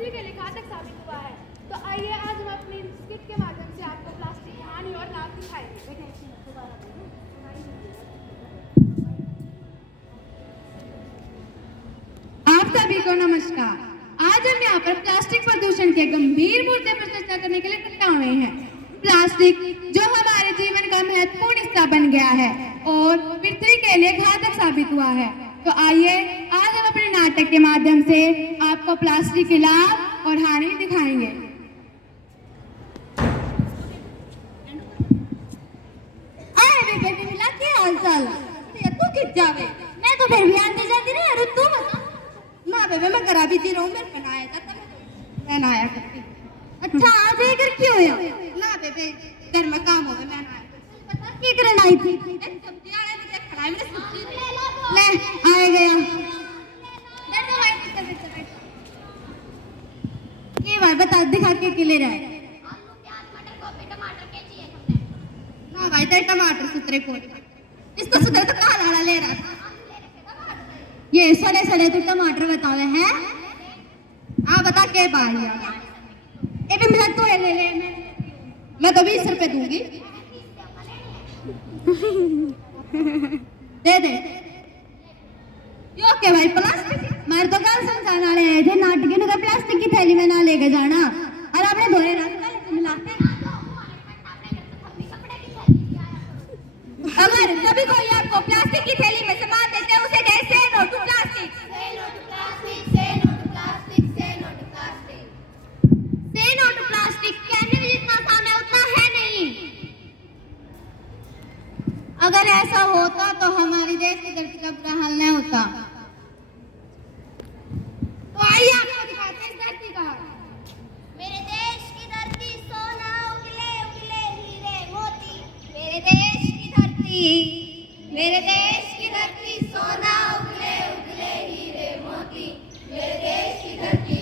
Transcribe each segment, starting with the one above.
पृथ्वी के लिए घातक साबित हुआ है। तो आइए आज हम अपनी स्किट के माध्यम से आपको प्लास्टिक की हानि और लाभ दिखाएंगे। आप सभी को नमस्कार। आज हम यहाँ पर प्लास्टिक प्रदूषण के गंभीर मुद्दे पर चर्चा करने के लिए इकट्ठा हुए हैं। प्लास्टिक जो हमारे जीवन का महत्वपूर्ण हिस्सा बन गया है और पृथ्वी के लिए घातक साबित हुआ है। तो आइए आज हम अपने नाटक के माध्यम से आपको प्लास्टिक के लाभ और हानि दिखाएंगे। क्या हाल चाल तू किस जावे? मैं तो फिर भी आते जाती रही अरे तू बता ना बेबे मैं करा भी थी रहूं मेरे बनाया था मैं ना आया करती। अच्छा आज ये घर क्यों आया? ना बेबे घर में काम हो गया मैं ना पता की करने आई थी सब्जी वाले ने खड़ा है मैंने सब्जी ले आए गया बैठो भाई ये बात बता दिखा के ले रहा है आलू प्याज मटर गोभी टमाटर के चाहिए तुमने ना भाई तेरे टमाटर सुतरे को इसको सुतरे तो कहाँ लाड़ा ले रहा था ये सड़े सड़े तू टमाटर बतावे हैं हाँ बता के पाई ये भी मिला तो ले ले मैं तो 20 रुपए दूंगी दे दे यो के भाई प्लास्टिक मार तो कल संसार वाले आए थे नाटक ने प्लास्टिक की थैली में ना लेके जाना और आपने धोए रात मिलाते अगर कभी कोई आपको प्लास्टिक की थैली में सामान देते हैं उसे कहे से नो टू प्लास्टिक से नो टू प्लास्टिक से नो टू प्लास्टिक से नो टू प्लास्टिक से नो टू प्लास्टिक कहने में जितना आसान है उतना है नहीं। अगर ऐसा होता तो हमारे देश की धरती का बुरा हाल नहीं होता। तो आइए आपको दिखाते हैं इस धरती का हाल। मेरे देश की धरती सोना उगले उगले हीरे मोती मेरे देश की धरती मेरे देश की धरती सोना उगले उगले हीरे मोती मेरे देश की धरती।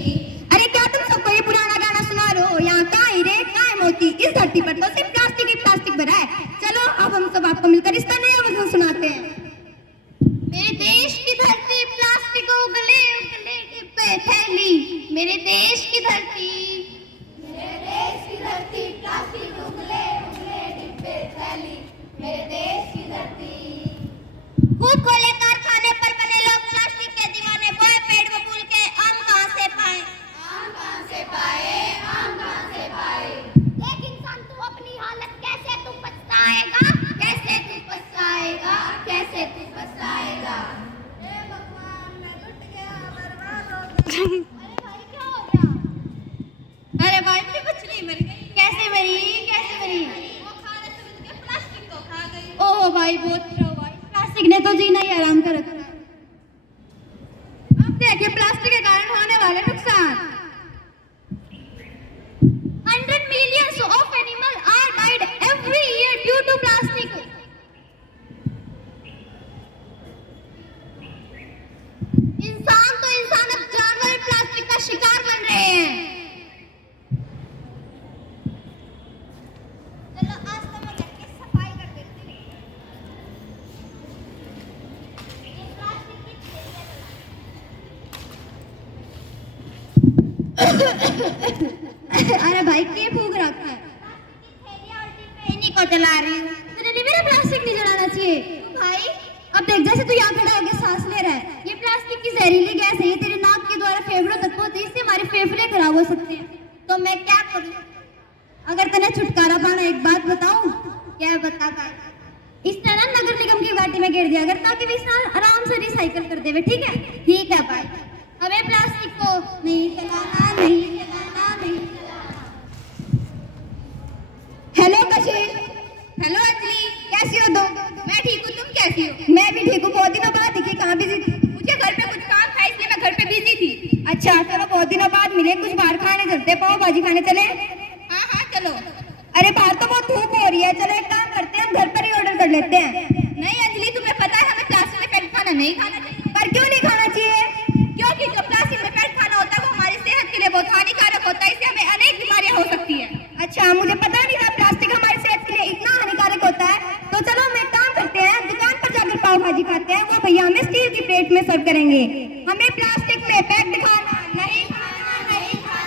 अरे क्या तुम सबको ये पुराना गाना सुना रहे हो? यहाँ कहाँ हीरे कहाँ मोती, इस धरती पर तो सिर्फ प्लास्टिक ही प्लास्टिक भरा है। चलो अब हम सब आपको मिलकर इसका नया वर्जन सुनाते हैं। मेरे देश की धरती प्लास्टिक उगले उगले डिब्बे थैली मेरे देश की धरती प्लास्टिक उगले उगले डिब्बे थैली मेरे देश की धरती। खूब खोले कारखाने पर बने लोग प्लास्टिक के दीवाने बोए पेड़ बबूल के आम कहां से पाए आम कहां से पाए आम कहां से पाए। एक इंसान तू अपनी हालत कैसे तू पछताएगा कैसे तू पछताएगा कैसे तू पछताएगा। हे भगवान मैं लुट गया बर्बाद हो गया। अरे भाई क्या हो गया? अरे भाई मेरी मछली मर गई। कैसे मरी कैसे मरी? वो खाने से मिलके प्लास्टिक को खा गई। ओह भाई बहुत रहो भाई, प्लास्टिक ने तो जीना ही आराम कर रखा है। अब देखिए प्लास्टिक के कारण होने वाले नुकसान। 100 millions of animals are died every year due to plastic. इंसान तो इंसान अब जानवर प्लास्टिक का शिकार बन रहे हैं। चलो आज तो मैं घर की सफाई कर देती हूँ। ये प्लास्टिक की थैलियाँ अरे भाई के फूक रखा है? थैलियाँ और डिब्बे इन्हीं को जला रही हूँ। तेरे लिए मेरा प्लास्टिक नहीं जलाना चाहिए भाई अब देख जैसे तू यहाँ खड़ा होकर सांस ले रहा है, ये प्लास्टिक की जहरीली गैस है, ये तेरे नाक के द्वारा फेफड़ों तक पहुंचती है, इससे हमारे फेफड़े खराब हो सकते हैं। तो मैं क्या करूँ? अगर तने छुटकारा पाना एक बात बताऊं, क्या बता भाई? इस तरह नगर निगम की गाड़ी में गिर दिया अगर ताकि वे इसे आराम से रिसाइकल कर देवे। ठीक है ठीक है भाई। हमें प्लास्टिक को नहीं जलाना नहीं जलाना नहीं जलाना। हेलो कशिश। हेलो अंजलि कैसी हो तुम? मैं ठीक हूँ तुम कैसी हो? मैं भी ठीक हूँ, बहुत दिनों बाद दिखी, कहाँ बिजी थी? मुझे घर पे कुछ काम था इसलिए मैं घर पे बिजी थी। अच्छा चलो बहुत दिनों बाद मिले, कुछ बाहर खाने चलते, पाव भाजी खाने चले। हाँ हाँ चलो। अरे बाहर तो बहुत धूप हो रही है, चलो एक काम करते हैं हम घर पर ही ऑर्डर कर लेते हैं। नहीं अंजलि तुम्हें पता है हमें प्लास्टिक में पैक खाना नहीं खाना चाहिए। पर क्यों नहीं खाना चाहिए? क्योंकि जो प्लास्टिक में पैक खाना होता है वो हमारी सेहत के लिए बहुत हानिकारक होता है, इससे हमें अनेक बीमारियां हो सकती है। अच्छा मुझे पता नहीं था प्लास्टिक हमारी सेहत के लिए इतना हानिकारक होता है। तो चलो हम एक काम करते हैं, दुकान पर जाकर पाव भाजी खाते हैं, वो भैया हमें स्टील की प्लेट में सर्व करेंगे। हमें प्लास्टिक में पैक्ड खाना नहीं खाना नहीं खाना।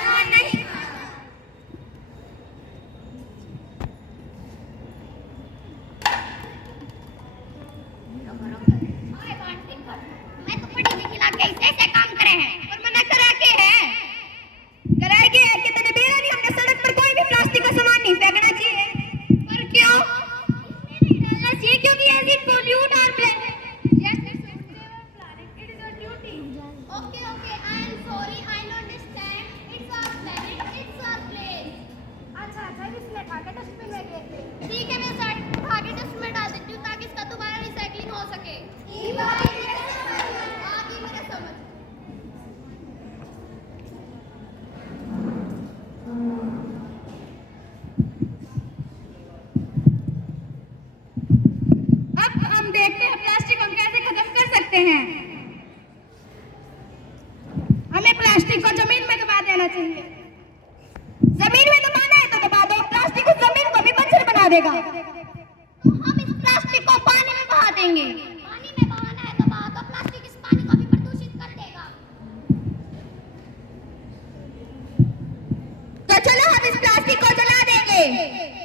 करेगा? तो हम इस प्लास्टिक को पानी में बहा देंगे। पानी में बहाना है तो बहा दो, प्लास्टिक इस पानी को भी प्रदूषित कर देगा। तो चलो हम इस प्लास्टिक को जला देंगे।